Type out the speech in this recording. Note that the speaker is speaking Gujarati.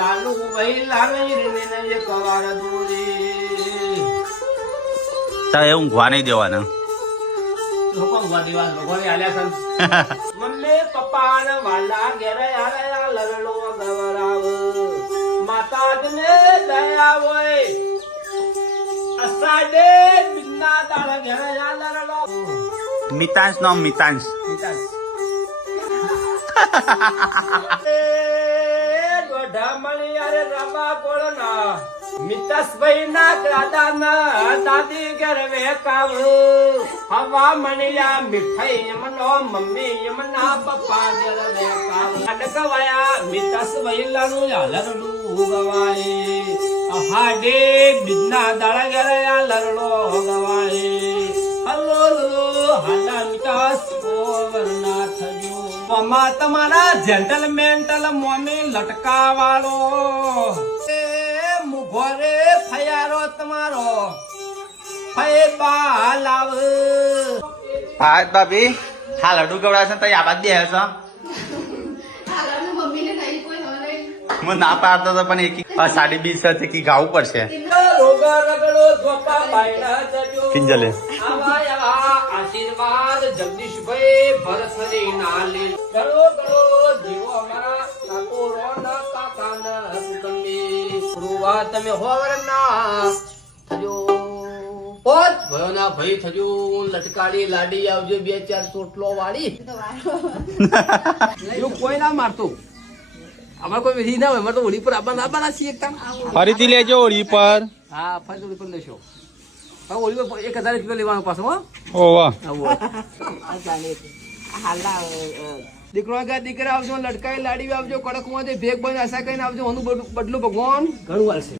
લાલુ ભાઈ લાવી ને એક વાર દોરી તારે એવું ઊંઘવા નહીં દેવાના મમ્મી પપ્પા ને વાલા ઘેરે આયા લરડો ગવરાવ માતા ને દયા હોય અસાડે બિના દાળ ઘેરે આ લરડો મિતાંશ નો મિતાંશ દોઢા મળી અરે રબા કોળના મિતસભાઈ ના દાદા ના દાદી ઘર વેકાવ હવા મણિયા મીઠાઈ મનો મમ્મી યમના પપ્પા ઘર વેકાવ અડકવાયા મિતસભાઈ લાનું લરડું ગવાય હાડે બિના દાળ ઘર આ લરડો ગવાય હલો હાલા મિતાસ ઓવરના થયો મમ્મા તમારા જેન્ટલમેન્ટલ મોમી લટકા વાળો ઘરે ફયારો તમારો ફય બા લાવ હા ભાભી હા લડુ ગવડા છે તો આબાદ દે છો હું ના પાડતો તો પણ એક 20:30 થી ગાવું પડશે રોગા રગડો ધોપા બાયડા જજો કિંજલે આવા આશીર્વાદ જગદીશભાઈ ભરતરી નાલે કરો કરો જીવો અમારા કાકો રોના કાકાના કુટુંબી રૂવા તમે હોવરના થજો પોત ભયોના ભાઈ થજો લટકાડી લાડી આવજો 2-4 ચોટલો વાળી એવું કોઈ ના મારતું અમારે કોઈ વિધિ ના હોય અમારે તો હોળી પર આવવાના છીએ એકદમ ફરીથી લેજો હોળી પર હા ફરી હોળી પર લેશો હોળી પર 1000 રૂપિયા લેવાનો પાછો ઓ વાહ દીકરો આગળ દીકરા આવજો લટકાઈ લાડી આવજો કડક માં ભેગ બંધ આશા કરીને આવજો બદલું ભગવાન ઘણું વાલશે